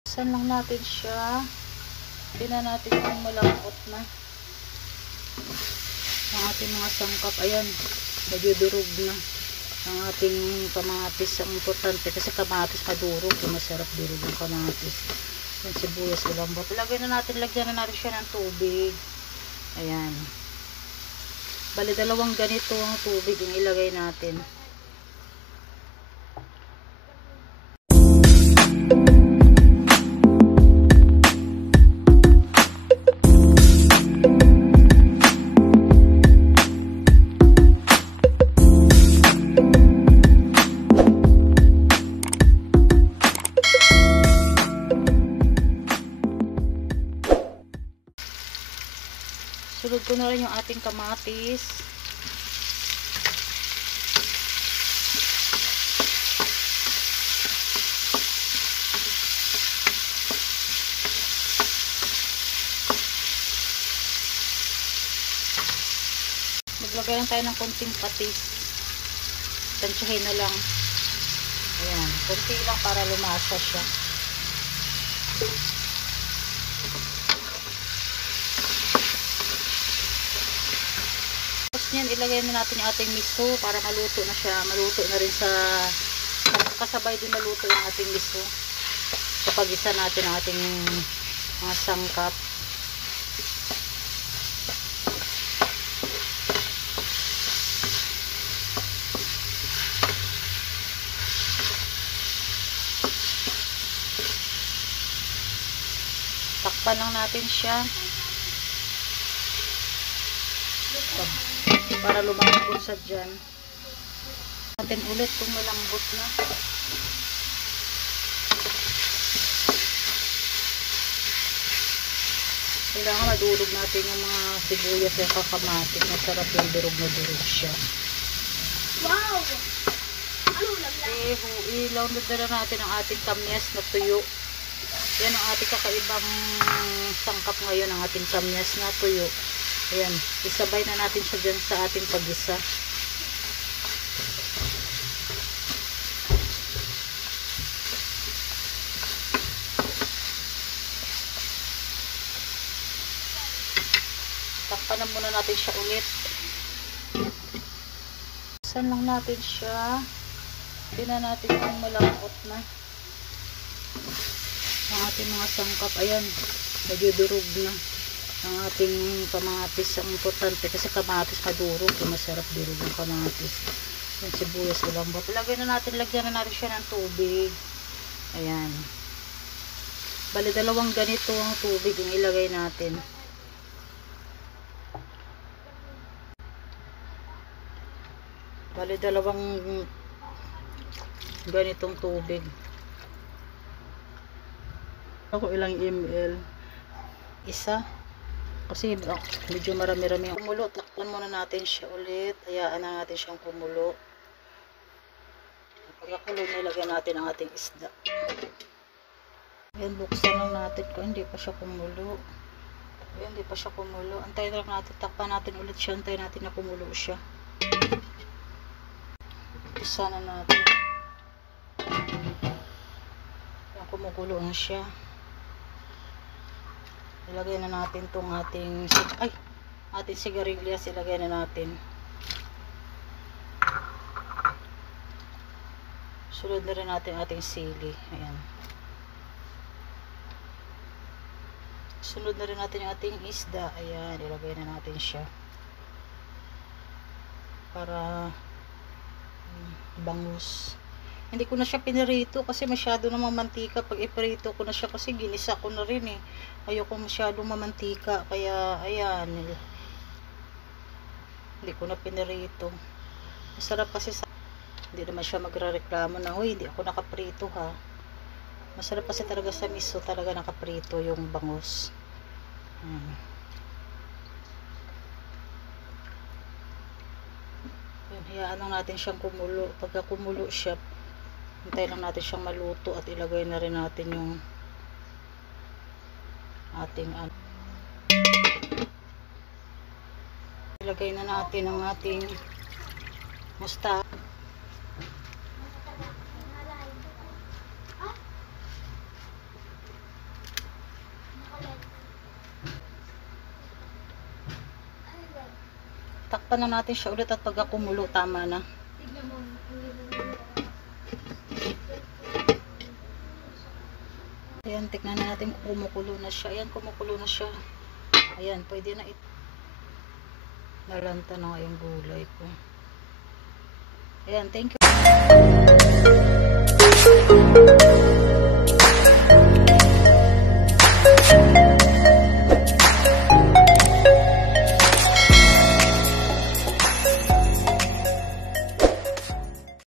Buksan lang natin siya. Tingnan natin kung malambot na ang ating mga sangkap. Ayan, medyo durog na ang ating kamatis. Ang importante kasi kamatis madurog, masarap durog ang kamatis. Yung sibuyas malambot. Lagyan na natin siya ng tubig. Ayan, bali dalawang ganito ang tubig yung ilagay natin. Sunod ko na rin yung ating kamatis. Maglagay lang tayo ng konting patis. Tansyahin na lang. Ayan, konti lang para lumasa siya. Yan, ilagay na natin yung ating miso para maluto na siya. Maluto na rin sa kasabay din maluto yung ating miso kapag isa natin ang ating mga sangkap. Takpan lang natin siya para lumambot sa dyan. Natin ulit kung malambot na. Kailangan madurog natin yung mga sibuyas at kakamatis. Masarap yung durog na durog siya. Wow! Ano lang? Ilaw na natin ang ating kamyas na tuyo. Yan ang ating kakaibang sangkap ngayon, ang ating kamyas na tuyo. Ayan, isabay na natin siya dyan sa ating pag-isa. Takpan na muna natin siya ulit. Buksan lang natin siya. Tingnan natin kung malambot na ang ating mga sangkap. Ayan, medyo durog na ang ating kamatis. Ang importante kasi kamatis madurog, masarap durog ang kamatis. Yung sibuyas malambot. Lagyan na natin siya ng tubig. Ayan, bali dalawang ganito ang tubig yung ilagay natin. Bali dalawang ganitong tubig. Ako ilang ml? Isa. Kasi medyo marami-rami yung kumulo. Takpan muna natin siya ulit. Hayaan na natin siyang kumulo. Pagkakulo, nilagyan natin ang ating isda. Ayan, buksan lang natin kung hindi pa siya kumulo. Ayan, hindi pa siya kumulo. Antayin lang natin. Takpan natin ulit siya. Antayin natin na kumulo siya. Isa na natin. Ayan, kumukulo na siya. Ilagay na natin itong ating sigarilyas. Ilagay na natin. Sunod na rin natin ating sili. Ayan. Sunod na rin natin yung ating isda. Ayan, ilagay na natin siya. Para bangus. Hindi ko na siya pinirito kasi masyado namang mantika. Pag iprito ko na siya kasi ginisa ko na rin eh. Ayoko masyadong mamantika. Kaya ayan. Hindi ko na pinirito. Masarap kasi sa... Hindi naman siya magre-reklamo na, "Hoy, hindi ako nakaprito ha." Masarap kasi talaga sa miso. Talaga nakaprito yung bangus. Yan, hayaan lang natin siyang kumulo. Pagka kumulo siya, hintayin lang natin siyang maluto at ilagay na rin natin yung ating ilagay na natin ang ating mustard. Tatakpan na natin siya ulit at pagka kumulo, tama na. Tignan mo. Ayan, tignan na natin kung kumukulo na siya. Ayan, kumukulo na siya. Ayan, pwede na ito. Nalanta na nga yung gulay ko. Ayan, thank you.